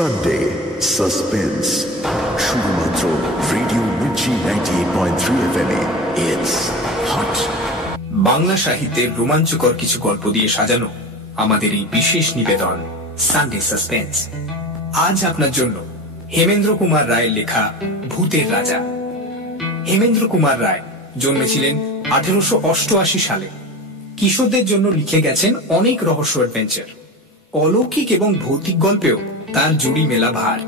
Sunday suspense, শুধুমাত্র radio Mirchi 98.3 FM A. It's hot. Bangla সাহিত্যের রোমাঞ্চকর কিছু গল্প দিয়ে সাজানো আমাদের এই বিশেষ নিবেদন সানডে সাসপেন্স। আজ আপনার জন্য হেমেন্দ্র কুমার রায়ের লেখা ভূতের রাজা। হেমেন্দ্র কুমার রায় জন্মেছিলেন 1888 সালে। কিশোরদের জন্য লিখে গেছেন অনেক রহস্য অ্যাডভেঞ্চার। অলৌকিক এবং ভৌতিক গল্পেও তার জুড়ি মেলা ভার।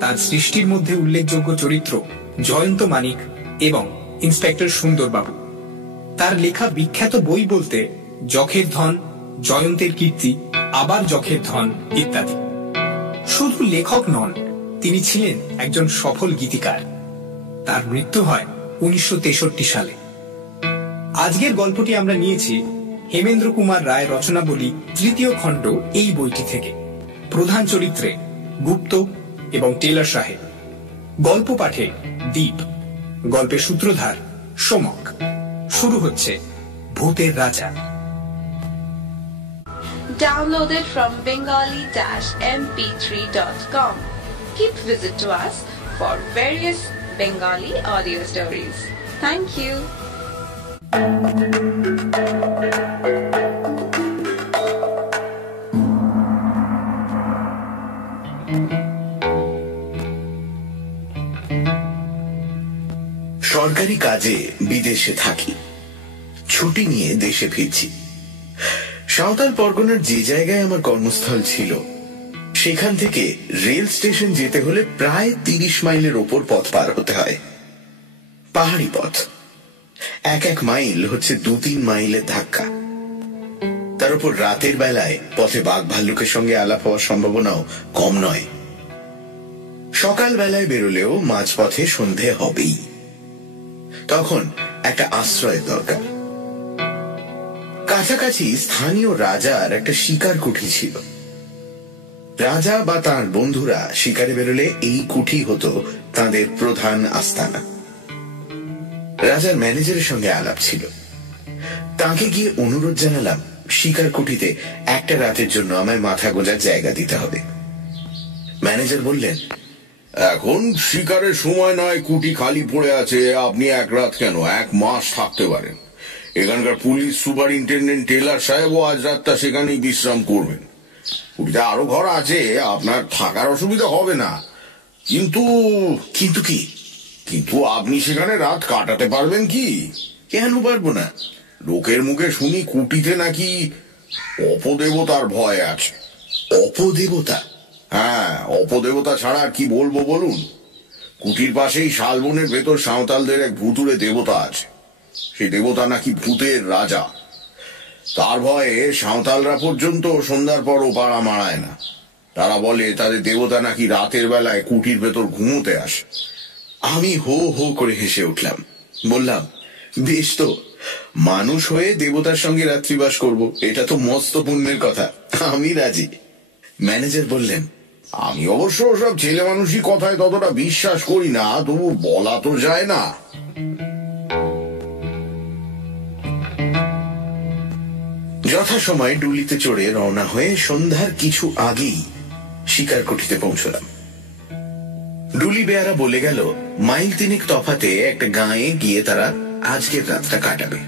তার সৃষ্টির মধ্যে উল্লেখযোগ্য চরিত্র জয়ন্ত মানিক এবং ইন্সপেক্টর সুন্দরবাবু। তার লেখা বিখ্যাত বই বলতে যখের ধন, জয়ন্তের কীর্তি, আবার যখের ধন ইত্যাদি। শুধু লেখক নন, তিনি ছিলেন একজন সফল গীতিকার। তার মৃত্যু হয় 1963 সালে। আজকের গল্পটি আমরা নিয়েছি হেমেন্দ্র কুমার রায় রচনাবলী তৃতীয় খণ্ড এই বইটি থেকে। প্রধান চরিত্রে গুপ্ত এবং টেলর সাহেব। গল্প পাঠে দীপ, গল্পের সূত্রধার সোমক। শুরু হচ্ছে ভূতের রাজা। Downloaded from bengali-mp3.com. Keep visit to us for various Bengali audio stories. Thank you. সরকারি কাজে বিদেশে থাকি, ছুটি নিয়ে দেশে ফিরছি। সাঁওতাল পরগনার যে জায়গায় আমার কর্মস্থল ছিল, সেখান থেকে রেল স্টেশন যেতে হলে প্রায় 30 মাইলের ওপর পথ পার হতে হয়। পাহাড়ি পথ, এক মাইল হচ্ছে 2-3 মাইলের ধাক্কা। তার উপর রাতের বেলায় পথে বাঘ ভাল্লুকের সঙ্গে আলাপ হওয়ার সম্ভাবনাও কম নয়। সকাল বেলায় বেরোলেও মাঝপথে সন্ধে হবেই। তখন একটা আশ্রয়ের দরকার। কাছাকাছি স্থানীয় রাজার একটা শিকার কুঠি ছিল। রাজা বা তার বন্ধুরা শিকারে বেরোলে এই কুঠি হতো তাদের প্রধান আস্তানা। রাজার ম্যানেজারের সঙ্গে আলাপ ছিল। তাকে গিয়ে অনুরোধ জানালাম শিকার কুঠিতে একটা রাতের জন্য আমায় মাথা গোঁজার জায়গা দিতে হবে। ম্যানেজার বললেন, এখন শিকারের সময় নয়, কুটি খালি পড়ে আছে, আপনি এক রাত কেন 1 মাস থাকতে পারেন। এখানকার পুলিশ সুপারিনটেন্ডেন্ট টেলর সাহেবও আজ রাতটা সেখানেই বিশ্রাম করবেন। কুটিতে আরো ঘর আছে, আপনার থাকার অসুবিধা হবে না। কিন্তু কি? কিন্তু আপনি সেখানে রাত কাটাতে পারবেন কি? কেন পারবো না? লোকের মুখে শুনি কুটিতে নাকি অপদেবতার ভয় আছে। অপদেবতা? হ্যাঁ, অপদেবতা ছাড়া আর কি বলবো বলুন। কুটির পাশেই শালবনের ভেতর সাঁওতালদের এক ভুতুড়ে দেবতা আছে। সেই দেবতা নাকি ভূতের রাজা। তার ভয়ে সাঁওতালরা পর্যন্ত সন্ধ্যার পর পাড়া মারায় না। তারা বলে তাদের দেবতা নাকি রাতের বেলায় কুটির ভেতর ঘুমোতে আসে। আমি হো হো করে হেসে উঠলাম। বললাম, বেশ তো, মানুষ হয়ে দেবতার সঙ্গে রাত্রিবাস করব, এটা তো মস্ত পুণ্যের কথা, আমি রাজি। ম্যানেজার বললেন, আমি অবশ্য সব ছেলে মানুষই কথায় ততটা বিশ্বাস করি না, তবু বলা তো যায় না। যথাসময়ে ডুলিতে চড়ে রওনা হয়ে সন্ধ্যার কিছু আগেই শিকার কুঠিতে পৌঁছলাম। ডুলি বেয়ারা বলে গেল 3 মাইল তফাতে একটা গাঁয়ে গিয়ে তারা আজকের রাতটা কাটাবে,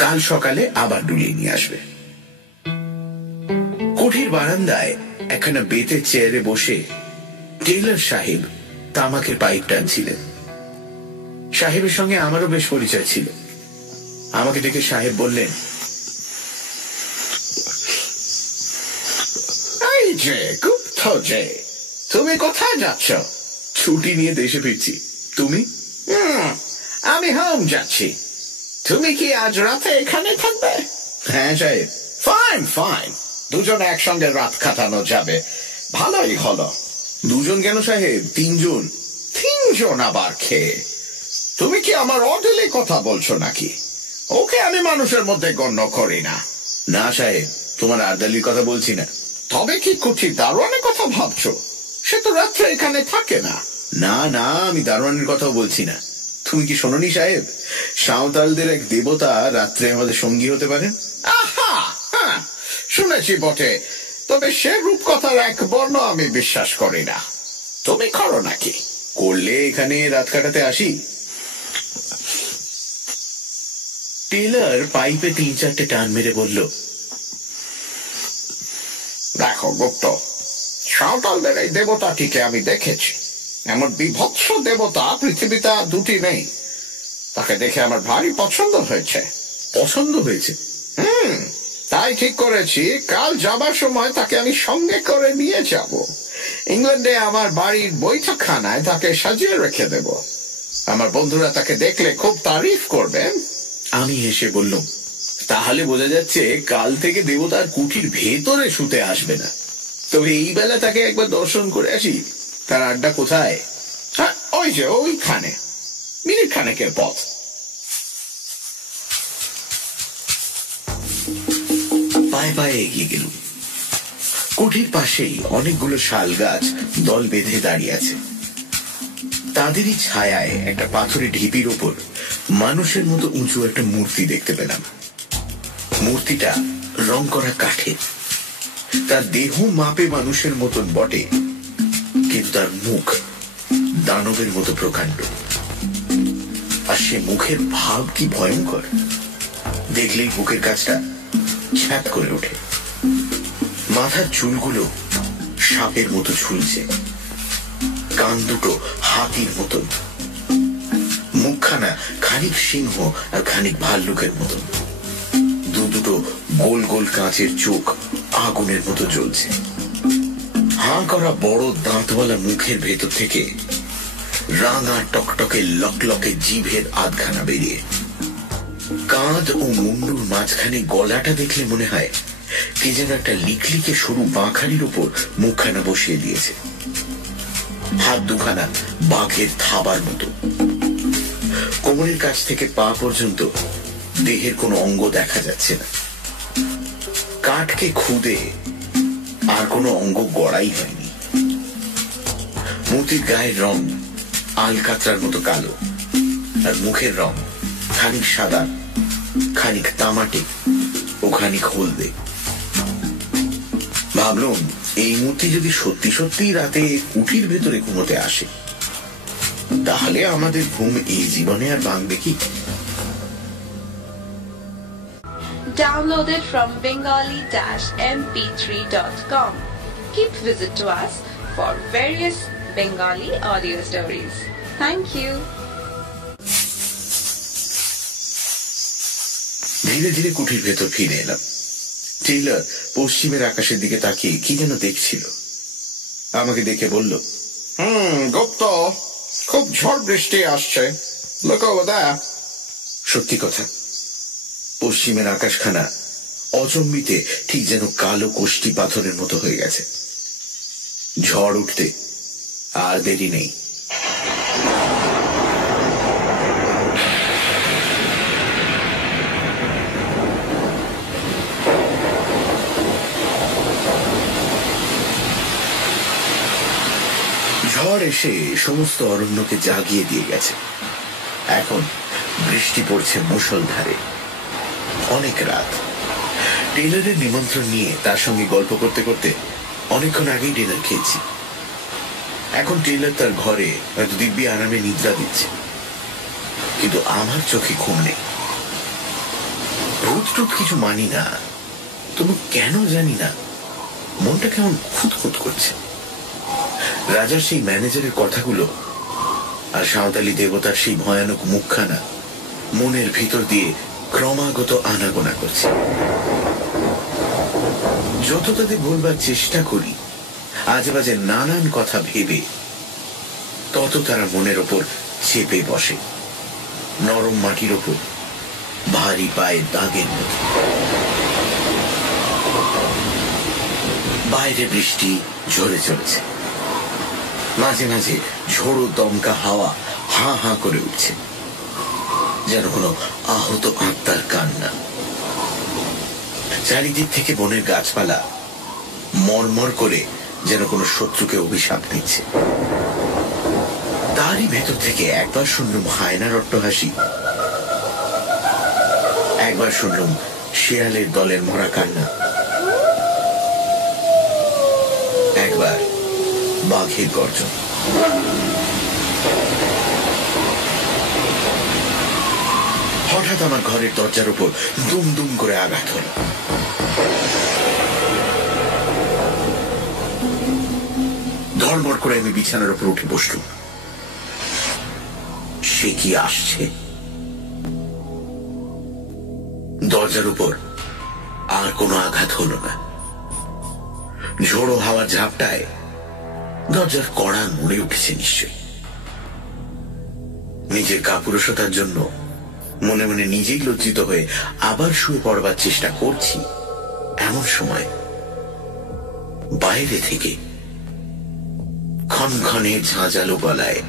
কাল সকালে আবার ডুলি নিয়ে আসবে। কুঠির বারান্দায় একখানা বেতের চেয়ারে বসে টেলর সাহেব তামাকের পাইপ টানছিলেন। সাহেবের সঙ্গে আমারও বেশ পরিচয় ছিল। আমাকে ডেকে সাহেব বললেন, এই যে গুপ্ত যে, তুমি কোথায় যাচ্ছ? ছুটি নিয়ে দেশে ফিরছি। তুমি? আমি হোম যাচ্ছি। তুমি কি আজ রাতে এখানে থাকবে? হ্যাঁ সাহেব। ফাইন, দুজনে একসঙ্গে রাত কাটানো যাবে, ভালোই হলো। 2 জন কেন সাহেব? 3 জন। 3 জন আবার খেয়ে? তুমি কি আমার অডেলে কথা বলছো নাকি? ওকে আমি মানুষের মধ্যে গণ্য করি না। না সাহেব, তোমার আর্দালির কথা বলছি না। তবে কি কুঠির দারোয়ানের কথা ভাবছো? সে তো রাত্রে এখানে থাকে না। না, আমি দারোয়ানের কথাও বলছি না। তুমি কি শোনোনি সাহেব, সাঁওতালদের এক দেবতা রাত্রে আমাদের সঙ্গী হতে পারেন? আহা, শুনেছি বটে, তবে সে রূপকথার এক বর্ণ আমি বিশ্বাস করি না। তুমি করো নাকি? করলে এখানে রাত কাটাতে আসি। টেলর পাইপে 3-4টে টান মেরে বলল, দেখো গুপ্ত, সাঁওতালদের এই দেবতাটিকে আমি দেখেছি। এমন বিভৎস দেবতা পৃথিবীতে আর দুটি নেই। তাকে দেখে আমার ভারী পছন্দ হয়েছে। পছন্দ হয়েছে? তাই ঠিক করেছি কাল যাবার সময় তাকে আমি সঙ্গে করে নিয়ে যাব। ইংল্যান্ডে আমার বাড়ির বৈঠকখানায় তাকে সাজিয়ে রেখে দেব। আমার বন্ধুরা তাকে দেখলে খুব তারিফ করবেন। আমি হেসে বললুম, তাহলে বোঝা যাচ্ছে কাল থেকে দেবতার কুঠির ভেতরে শুতে আসবে না। তবে এই বেলা তাকে একবার দর্শন করে আসি। তার আড্ডা কোথায়? হ্যাঁ, ওই যে ওইখানে, মিনিট খানেকের পথ। পায়ে পায়ে এগিয়ে গেলুম। কুঠির পাশেই অনেকগুলো শাল গাছ দল বেঁধে দাঁড়িয়ে আছে। তাদেরই ছায়ায় একটা পাথরের ঢিপির ওপর মানুষের মতো উঁচু একটা মূর্তি দেখতে পেলাম। মূর্তিটা রং করা কাঠের। তার দেহ মাপে মানুষের মতন বটে, কিন্তু তার মুখ দানবের মতো প্রকাণ্ড। আর সে মুখের ভাব কি ভয়ঙ্কর! দেখলেই বুকের কাছটা ছ্যাঁত করে ওঠে। মাথার চুলগুলো সাপের মতো ঝুলছে, কান দুটো হাতির মতন, মুখখানা খানিক সিংহ আর খানিক ভাল্লুকের মতন। দুটো গোল গোল কাঁচের চোখ আগুনের মতো জ্বলছে। হাঁ করা বড় দাঁতওয়ালা মুখের ভেতর থেকে রাঙা টকটকে লকলকে জিভের আধখানা বেরিয়ে। কাঁধ ও মুন্ডুর মাঝখানে গলাটা দেখলে মনে হয় কে যেন একটা লিকলিকে সরু বাঁখারির উপর মুখখানা বসিয়ে দিয়েছে। হাত দুখানা বাঘের থাবার মতো। কোমরের কাছ থেকে পা পর্যন্ত দেহের কোনো অঙ্গ দেখা যাচ্ছে না। কাঠকে খুদে আর কোনো অঙ্গ গড়াই হয়নি। মূর্তির গায়ের রং আলকাতরার মতো কালো, আর মুখের রং খানিক সাদা, খানিক তামাটে ও খানিক হলদে। ভাবলুম, এই মূর্তি যদি সত্যি সত্যি রাতে কুঠির ভেতরে ঘুমোতে আসে, তাহলে আমাদের ঘুম এই জীবনে আর ভাঙবে কি? Downloaded from bengali-mp3.com. Keep visit to us for various Bengali audio stories. Thank you. ধীরে ধীরে কুঠির ভেতর ফিরে এলাম। টেলর পশ্চিমের আকাশের দিকে তাকিয়ে কি যেন দেখছিল। আমাকে দেখে বলল, গুপ্ত, খুব ঝড় বৃষ্টি আসছে। Look over there. সত্যি কথা, পশ্চিমের আকাশখানা অচম্বিতে ঠিক যেন কালো কোষ্টি পাথরের মতো হয়ে গেছে। ঝড় উঠতে আর দেরি নেই। ঝড় এসে সমস্ত অরণ্যকে জাগিয়ে দিয়ে গেছে। এখন বৃষ্টি পড়ছে মুষলধারে। অনেক রাত। টেলরের নিমন্ত্রণ নিয়ে তার সঙ্গে গল্প করতে করতে অনেকক্ষণ আগেই ডিনার খেয়েছি। এখন টেলর তার ঘরে হয়তো দিব্যি আরামে নিদ্রা দিচ্ছে, কিন্তু আমার চোখে ঘুম নেই। ভূত টুত কিছু মানি না, তবু কেন জানি না মনটা কেমন খুঁতখুত করছে। রাজার সেই ম্যানেজারের কথাগুলো আর সাঁওতালি দেবতার সেই ভয়ানক মুখখানা মনের ভিতর দিয়ে ক্রমাগত আনাগোনা করছে। যত তাদের বলবার চেষ্টা করি আজে বাজে নানান কথা ভেবে, তত তারা মনের ওপর চেপে বসে, নরম মাটির ওপর ভারী পায়ের দাগের মতো। বাইরে বৃষ্টি ঝরে চলেছে। মাঝে মাঝে ঝোড়ো দমকা হাওয়া হাঁ হাঁ করে উঠছে, যেন কোনো আহত আত্মার কান্না। চারিদিক থেকে বনের গাছপালা মরমর করে যেন কোনো শত্রুকে অভিশাপ দিচ্ছে। তারই ভেতর থেকে একবার শুনলুম হায়নার অট্টহাসি, একবার শুনলুম শেয়ালের দলের মরা কান্না। একবার বাঘের গর্জন। হঠাৎ আমার ঘরের দরজার উপর দুম দুম করে আঘাত হল। ধড়মড় করে আমি বিছানার উপর উঠে বসলুম। সে কি আসছে? দরজার উপর আর কোনো আঘাত হলো না। ঝোড়ো হাওয়ার ঝাপটায় দরজার কড়া নড়ে উঠেছে নিশ্চয়ই। নিজের কাপুরুষতার জন্য মনে মনে নিজেই লজ্জিত হয়ে আবার শুয়ে পড়বার চেষ্টা করছি, এমন সময় বাইরে থেকে ক্ষণক্ষণে ঝাঁঝালো গলায়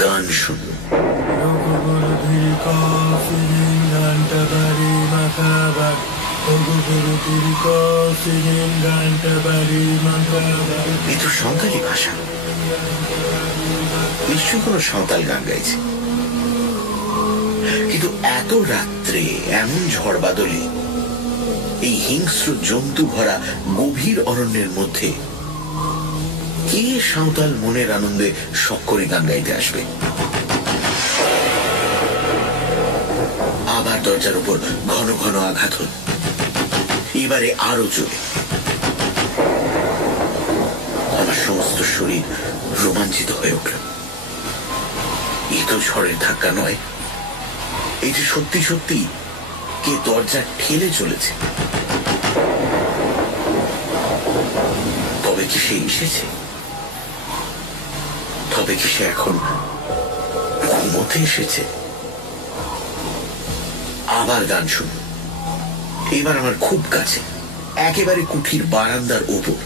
গান শুনল। এ তো সাঁওতালি ভাষা, নিশ্চয়ই কোনো সাঁওতাল গান গাইছে। কিন্তু এত রাত্রে এমন ঝড় বাদলে এই হিংস্র জন্তু ভরা গভীর অরণ্যের মধ্যে কে সাঁওতাল মনের আনন্দে শখ করে গান গাইতে আসবে? আবার দরজার উপর ঘন ঘন আঘাত হল, এবারে আরো জোরে। আমার সমস্ত শরীর রোমাঞ্চিত হয়ে উঠল। এ তো ঝড়ের ধাক্কা নয়, এই যে সত্যি সত্যি কে দরজা ঠেলে চলেছে। তবে কি সে এসেছে? তবে কি সে এখন ঘুমোতে এসেছে? আবার গান শুন, এবার আমার খুব কাছে, একেবারে কুঠির বারান্দার ওপর।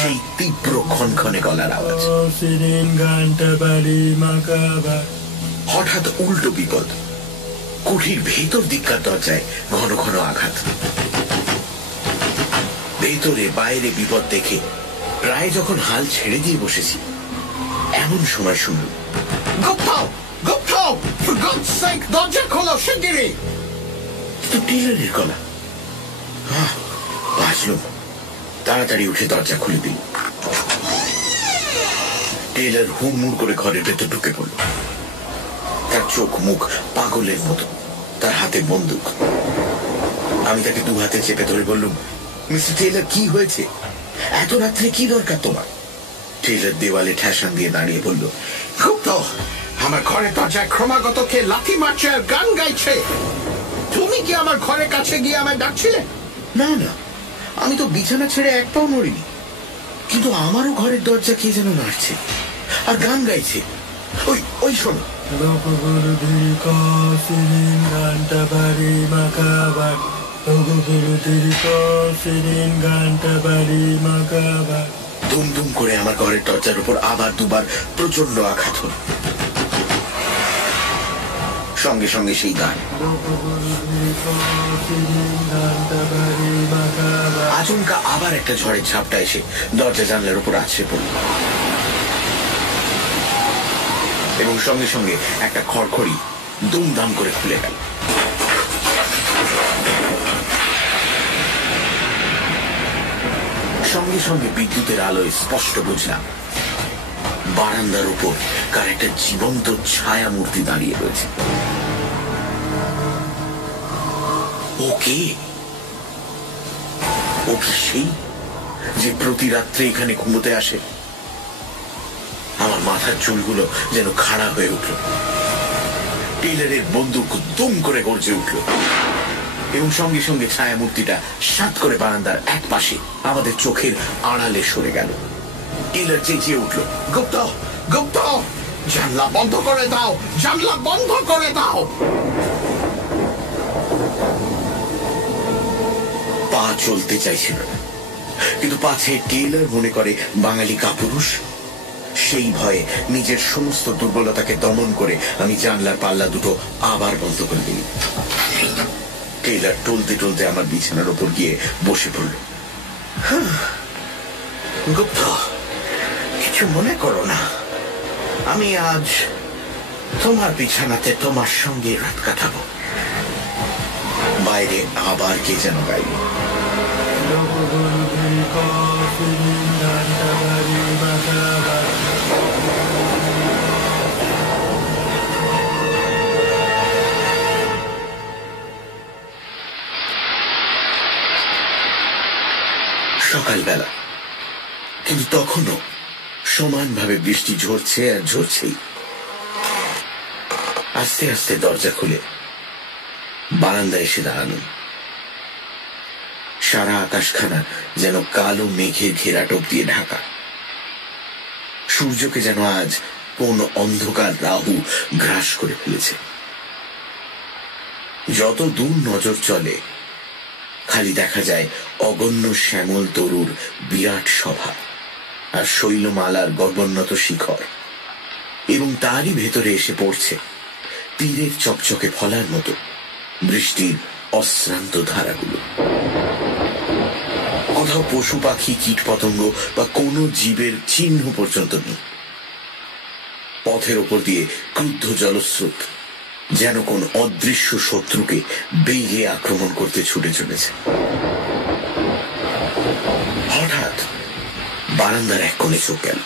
সেই তীব্র ক্ষণক্ষণে গলার আওয়াজ। হঠাৎ উল্টো বিপদ, কুঠির ভেতর দিককার দরজায় ঘন ঘন আঘাত। ভেতরে বাইরে বিপদ দেখে প্রায় যখন হাল ছেড়ে দিয়ে বসেছি, এমন সময় শুনল, দরজা খোলো শিগগিরই। তো টেলারের গলা। বাঁচলুম, তাড়াতাড়ি উঠে দরজা খুলে দিল। টেলার হুড়মুড় করে ঘরের ভেতর ঢুকে পড়ল। তার চোখ মুখ পাগলের মতো, তার হাতে বন্দুক। আমি তাকে দু হাতে চেপে ধরে বললুম, মিস্টার টেলার, কি হয়েছে? এত রাত্রে কি দরকার তোমার? টেলার দেওয়ালে ঠেসান দিয়ে দাঁড়িয়ে বলল, গুপ্ত, আমার ঘরের দরজায় ক্রমাগত কে লাথি মারছে আর গান গাইছে। তুমি কি আমার ঘরের কাছে গিয়ে আমায় ডাকছিলে? না না, আমি তো বিছানা ছেড়ে এক পাও নড়িনি, কিন্তু আমারও ঘরের দরজা কে যেন নাড়ছে আর গান গাইছে। ওই ওই শোনো। দুম দুম করে আমার ঘরের দরজার উপর আবার দুবার প্রচন্ড আঘাত হল। সঙ্গে সঙ্গে সেই গান। আচমকা আবার একটা ঝড়ের ঝাপটা এসে দরজা জানলার উপর আছড়ে পড়ল এবং সঙ্গে সঙ্গে একটা খড়খড়ি দুমদাম করে খুলে গেল। সঙ্গে সঙ্গে বিদ্যুতের আলোয় স্পষ্ট বুঝলাম বারান্দার উপর কার একটা জীবন্ত ছায়া মূর্তি দাঁড়িয়ে রয়েছে। ও কে? ও কি সেই যে প্রতি রাত্রে এখানে ঘুমোতে আসে? আমার মাথার চুলগুলো যেন খাড়া হয়ে উঠল। টেলারের বন্দুক দুম করে গর্জে উঠল এবং সঙ্গে সঙ্গে ছায়া মূর্তিটা সাত করে বারান্দার এক পাশে আমাদের চোখের আড়ালে সরে গেল। টেলার চেঁচিয়ে উঠল, গুপ্ত, গুপ্ত, জানলা বন্ধ করে দাও, জানলা বন্ধ করে দাও। পা চলতে চাইছিল না, কিন্তু পাছে টেলার মনে করে বাঙালি কাপুরুষ। সেই ভয়ে নিজের সমস্ত দুর্বলতাকে দমন করে আমি জানলার পাল্লা দুটো আবার বন্ধ করে দিই। টেলার টলতে টলতে আমার বিছানার ওপর গিয়ে বসে পড়ল। গুপ্ত, কিছু মনে করো না, আমি আজ তোমার বিছানাতে তোমার সঙ্গে রাত কাটাবো। বাইরে আবার কে যেন গাইল। সকালবেলা, কিন্তু তখনও সমানভাবে বৃষ্টি ঝরছে আর ঝরছেই। আস্তে আস্তে দরজা খুলে বারান্দায় এসে দাঁড়ানো। সারা আকাশখানা যেন কালো মেঘের ঘেরাটোপ দিয়ে ঢাকা। সূর্যকে যেন আজ কোন অন্ধকার রাহু গ্রাস করে ফেলেছে। যত দূর নজর চলে খালি দেখা যায় অগণ্য শ্যামল তরুর বিরাট সভা আর শৈলমালার গর্বোন্নত শিখর, এবং তারই ভেতরে এসে পড়ছে তীরের চকচকে ফলার মতো বৃষ্টির অশ্রান্ত ধারাগুলো। কোথাও পশু পাখি কীট পতঙ্গ বা কোনো জীবের চিহ্ন পর্যন্ত নেই। পথের ওপর দিয়ে ক্রুদ্ধ জলস্রোত যেন কোন অদৃশ্য শত্রুকে বেগে আক্রমণ করতে ছুটে চলেছে। হঠাৎ বারান্দার এক কোণে চোখ গেল।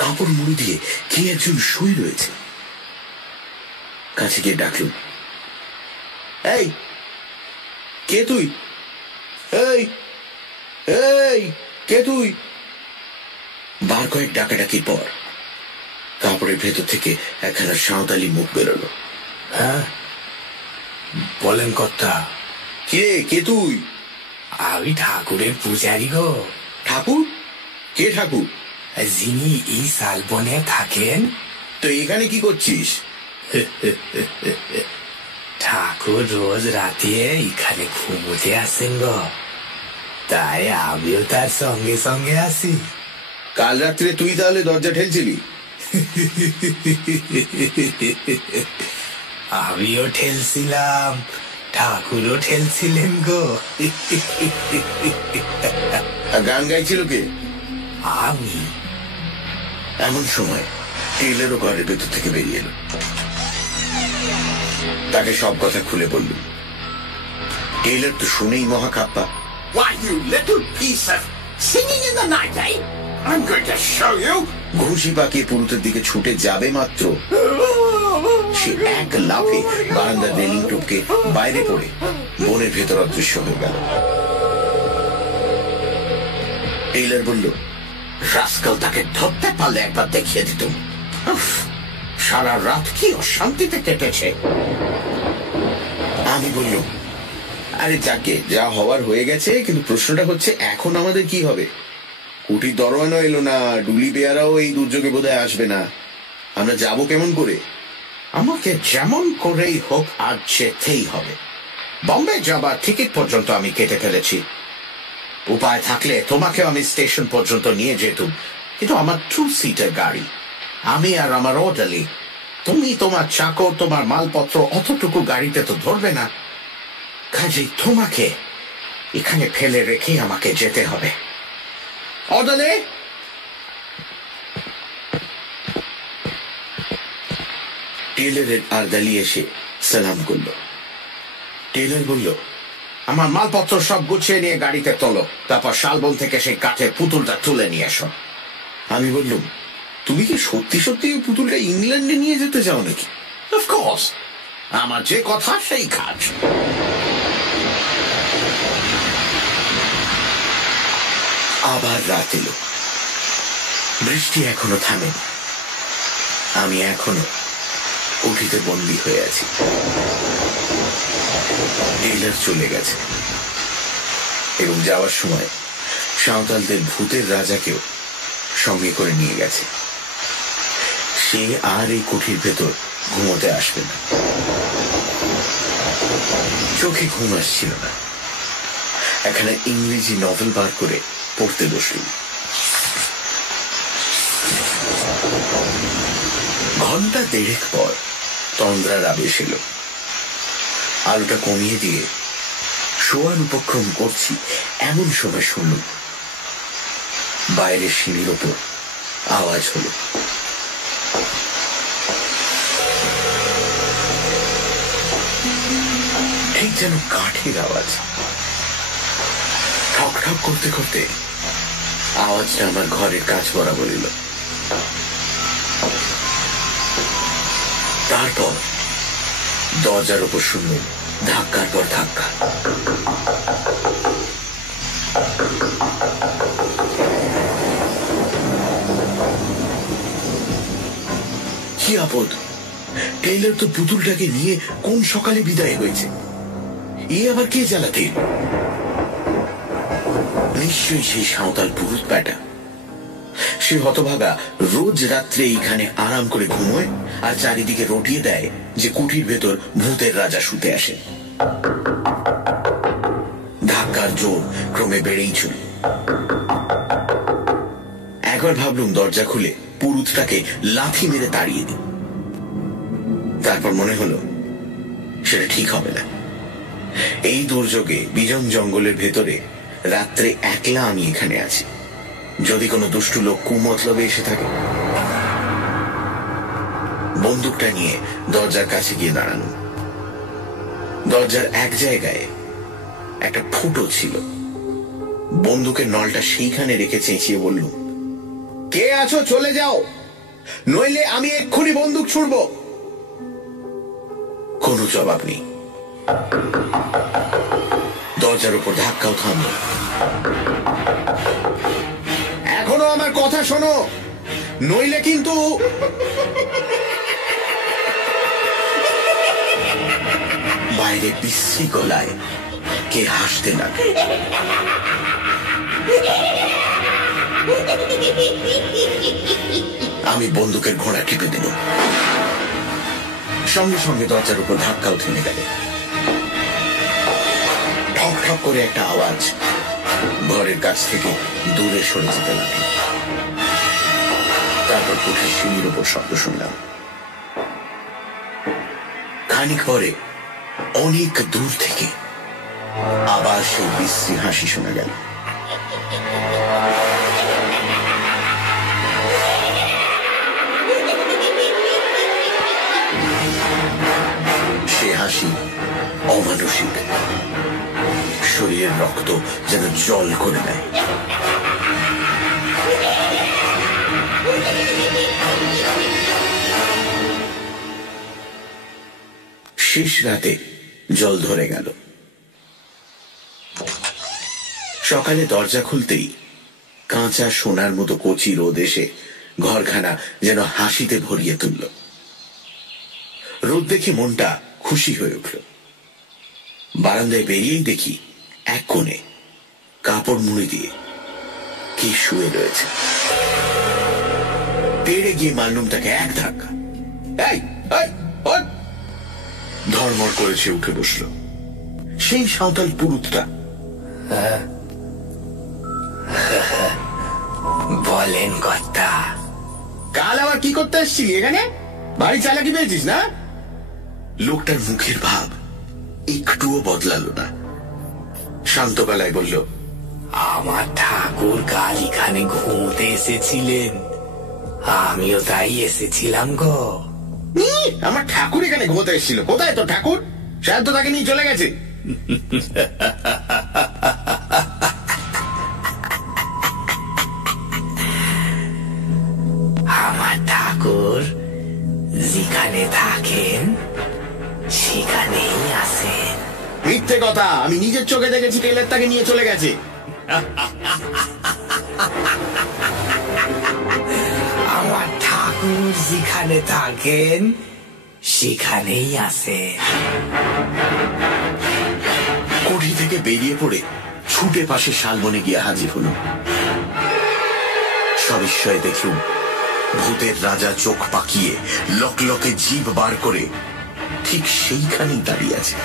কাপড় মুড়ি দিয়ে কে একজন শুয়ে রয়েছে। কাছে গিয়ে ডাকলুম, এই কে তুই? এই এই কে তুই? বার কয়েক ডাকাডাকির পর কাপড়ের ভেতর থেকে একখানা সাঁওতালি মুখ বেরোলো। হ্যাঁ, বলেন কর্তা। কে তুই? আমি ঠাকুরের পূজারি গো। ঠাকুর? কে ঠাকুর? যিনি এই শালবনে থাকেন। তো এখানে কি করছিস? ঠাকুর রোজ রাতে এখানে ঘুমোতে আসেন গো, তাই আমিও তার সঙ্গে সঙ্গে আসি। কাল রাত্রে তুই তাহলে দরজা ঠেলছিলি? আমিও ঠেলছিলাম, ঠাকুরও ঠেলছিলেন গো। গান গাইছিল কে? আমি। এমন সময় টেইলারও ঘরের ভেতর থেকে বেরিয়ে এলো। তাকে সব কথা খুলে বলল। টেইলার তো শুনেই মহাকাপ্পা। Why, you little piece of singing in the night, eh? I'm going to show you. ঘুষি পাকিয়ে পুরুতের দিকে ছুটে যাবে মাত্র সে এক লাফে বারান্দার রেলিং টপকে বাইরে পড়ে বনের ভেতর অদৃশ্য হয়ে গেল। টেইলার বলল, রাস্কাল তাকে ধরতে পারলে একবার দেখিয়ে দিতুম। সারা রাত কি অশান্তিতে কেটেছে। আমি বললুম, আরে যাকে যা হওয়ার হয়ে গেছে, কিন্তু প্রশ্নটা হচ্ছে এখন আমাদের কি হবে? কুটির দরওয়ানও এলো না, ডুলি বেয়ারাও এই দুর্যোগে বোধহয় আসবে না। আমরা যাব কেমন করে? আমাকে যেমন করেই হোক আজ যেতেই হবে। বম্বে যাবার টিকিট পর্যন্ত আমি কেটে ফেলেছি। উপায় থাকলে তোমাকেও আমি স্টেশন পর্যন্ত নিয়ে যেতুম, কিন্তু আমার 2 সিটার গাড়ি, আমি আর আমার অর্ডারলি। তুমি তোমার চাকর তোমার মালপত্র অতটুকু গাড়িতে তো ধরবে না, কাজেই তোমাকে এখানে ফেলে রেখে আমাকে যেতে হবে। অর্ডারলি! টেইলারের আর্দালি এসে সালাম করল। টেইলার বলল, আমার মালপত্র সব গুছিয়ে নিয়ে গাড়িতে তোলো, তারপর শালবন থেকে সেই কাঠের পুতুলটা তুলে নিয়ে এসো। আমি বললুম, তুমি কি সত্যি সত্যি এই পুতুলটা ইংল্যান্ডে নিয়ে যেতে চাও নাকি? অফকোর্স, আমার যে কথা সেই কাজ। আবার রাত এলো। বৃষ্টি এখনো থামেনি। আমি এখনো উঠিতে বন্দী হয়ে আছি। টেইলার চলে গেছে এবং যাওয়ার সময় সাঁওতালদের ভূতের রাজাকেও সঙ্গে করে নিয়ে গেছে। সে আর এই কুঠির ভেতর ঘুমোতে আসবে না। চোখে ঘুম আসছিল না। এখানে ইংরেজি নভেল বার করে পড়তে বসল। ঘন্টা 1.5 পর তন্দ্রার আবেশ এলো। আলোটা কমিয়ে দিয়ে শোয়ার উপক্রম করছি এমন সময় শুনলুম বাইরের সিঁড়ির ওপর আওয়াজ হলো। ঠিক যেন কাঠের আওয়াজ। ঠক ঠক করতে করতে আওয়াজটা আমার ঘরের কাছ বরাবর এলো। তারপর দরজার উপর শুনলাম ধাক্কার পর ধাক্কা। কি আপদ! টেইলর তো পুতুলটাকে নিয়ে কোন সকালে বিদায় হয়েছে। এ আবার কে জ্বালাতে? নিশ্চয়ই সেই সাঁওতাল পুরুত ব্যাটা। সে হতভাগা রোজ রাত্রে এইখানে আরাম করে ঘুমোয় আর চারিদিকে রটিয়ে দেয় যে কুটির ভেতর ভূতের রাজা শুতে আসে। ধাক্কার জোর ক্রমে বেড়েই চল। একবার ভাবলুম দরজা খুলে পুরুতটাকে লাথি মেরে তাড়িয়ে দিই। তারপর মনে হলো সেটা ঠিক হবে না। এই দুর্যোগে বিজন জঙ্গলের ভেতরে রাত্রে একলা আমি এখানে আছি। যদি কোনো দুষ্টু লোক কুমতলবে এসে থাকে। বন্দুকটা নিয়ে দরজার কাছে গিয়ে দাঁড়ানো। দরজার এক জায়গায় একটা ফুটো ছিল। বন্দুকের নলটা সেইখানে রেখে চেঁচিয়ে বলল, কে আছো চলে যাও, নইলে আমি এক্ষুনি বন্দুক ছুড়ব। কোনো জবাব নেই। দরজার উপর ধাক্কাও থামল। এখনো আমার কথা শোনো, নইলে কিন্তু। বাইরে বিশ্রী গলায় কে হাসতে লাগে। আমি বন্দুকের ঘোড়া টিপে দিল। সঙ্গে সঙ্গে দরজার উপর ধাক্কাও থেমে গেল। ঠক ঠক করে একটা আওয়াজ ঘরের কাছ থেকে দূরে সরে যেতে লাগলো। তারপর কুঠির সিঁড়ির উপর শব্দ শুনলাম। খানিক পরে অনেক দূর থেকে আবার সেই বিশ্রী হাসি শোনা গেল। সে হাসি অমানসিক। শরীরের রক্ত যেন জল করে দেয়। শেষ রাতে জল ধরে গেল। সকালে দরজা খুলতেই কাঁচা সোনার মতো কচি রোদ এসে ঘরখানা যেন হাসিতে ভরিয়ে তুলল। রোদ দেখে মনটা খুশি হয়ে উঠল। বারান্দায় বেরিয়েই দেখি এক কোণে কাপড় মুড়ি দিয়ে কি শুয়ে রয়েছে। তেড়ে গিয়ে মারলুম তাকে এক ধাক্কা। ধর্মর করেছে উঠে বসল। সেই সাঁওতাল পুরুতটা। বলেন কর্তা, কাল আবার কি করতে এসছিলি এখানে? বাড়ি চালাকি পেয়েছিস না? লোকটার মুখের ভাব একটুও বদলালো না। শান্ত গলায় বলল, আমার ঠাকুর কাল এখানে ঘুমোতে এসেছিলেন, আমিও তাই এসেছিলাম গো। আমার ঠাকুর এখানে ঘুমোতে এসেছিল? কোথায় তো ঠাকুর? সাহেব তো তাকে নিয়ে চলে গেছে। আমার ঠাকুর যেখানে থাকেন সেখানেই আসেন। মিথ্যে কথা, আমি নিজের চোখে দেখেছি টেলের তাকে নিয়ে চলে গেছে। আমার ঠাকুর যেখানে থাকেন সেখানেই আসেন। কুঠি থেকে বেরিয়ে পড়ে ছুটে পাশে শালবনে গিয়ে হাজির হল। সবিস্ময়ে দেখলুম ভূতের রাজা চোখ পাকিয়ে লকলকে জিভ বার করে ঠিক সেইখানেই দাঁড়িয়ে আছে।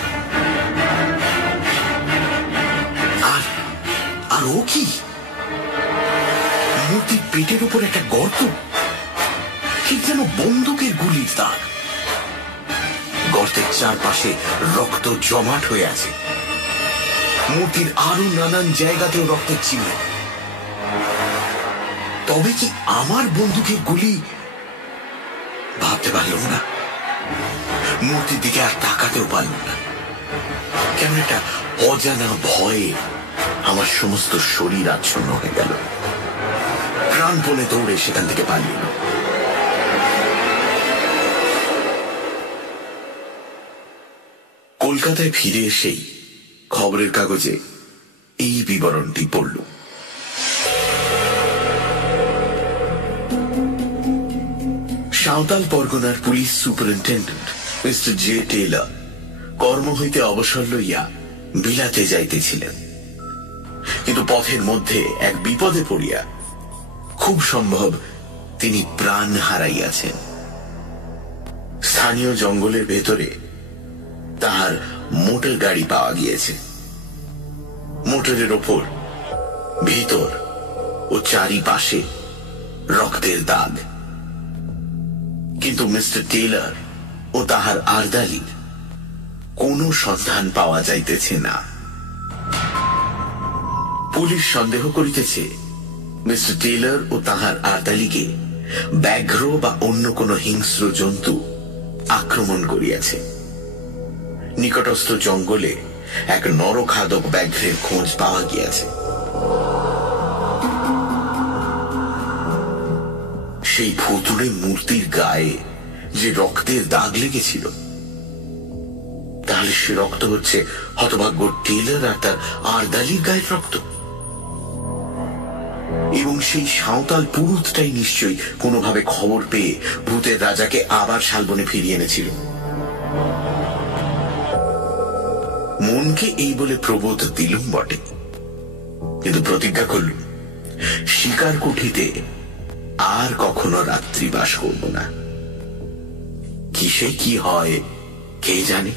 আর ও কি? মূর্তির পেটের উপর একটা গর্ত, ঠিক যেন বন্দুকের গুলির দাগ। গর্তের চারপাশে রক্ত জমাট হয়ে আছে। মূর্তির আরো নানান জায়গাতেও রক্তের চিহ্ন। তবে কি আমার বন্দুকের গুলি? ভাবতে পারলাম না। মূর্তির দিকে আর তাকাতেও পারলাম না। কেমন একটা অজানা ভয়ে আমার সমস্ত শরীর আচ্ছন্ন হয়ে গেল। প্রাণপণে দৌড়ে সেখান থেকে পালিয়ে এলো। কলকাতায় ফিরে এসেই খবরের কাগজে এই বিবরণটি পড়ল। সাঁওতাল পরগনার police superintendent mister J Taylor কর্ম হইতে অবসর লইয়া বিলাতে যাইতেছিলেন, কিন্তু পথের মধ্যে এক বিপদে পড়িয়া খুব সম্ভব তিনি প্রাণ হারাইয়াছেন। স্থানীয় জঙ্গলের ভেতরে তাহার মোটর গাড়ি পাওয়া গিয়েছে। মোটরের ওপর ভিতর ও চারিপাশে রক্তের দাগ, কিন্তু মিস্টার টেইলর ও তাহার আর্দালির কোনো সন্ধান পাওয়া যাইতেছে না। পুলিশ সন্দেহ করিতেছে মিস্টার টেইলর ও তাহার আর্দালিকে ব্যাঘ্র বা অন্য কোন হিংস্র জন্তু আক্রমণ করিয়াছে। নিকটস্থ জঙ্গলে এক নরখাদক ব্যাঘ্রের খোঁজ পাওয়া গিয়াছে। সেই ভুতুড়ে মূর্তির গায়ে যে রক্তের দাগ লেগেছিল, তাহলে সে রক্ত হচ্ছে হতভাগ্য টেইলর আর তার আর্দালির গায়ের রক্ত। এবং সেই সাঁওতাল পুরুতটাই নিশ্চয়ই কোনোভাবে খবর পেয়ে ভূতের রাজাকে আবার শালবনে ফিরিয়ে এনেছিল। মনকে এই বলে প্রবোধ দিলুম বটে, কিন্তু প্রতিজ্ঞা করলুম শিকার কুঠিতে আর কখনো রাত্রিবাস করব না। কিসে কি হয় কে জানে।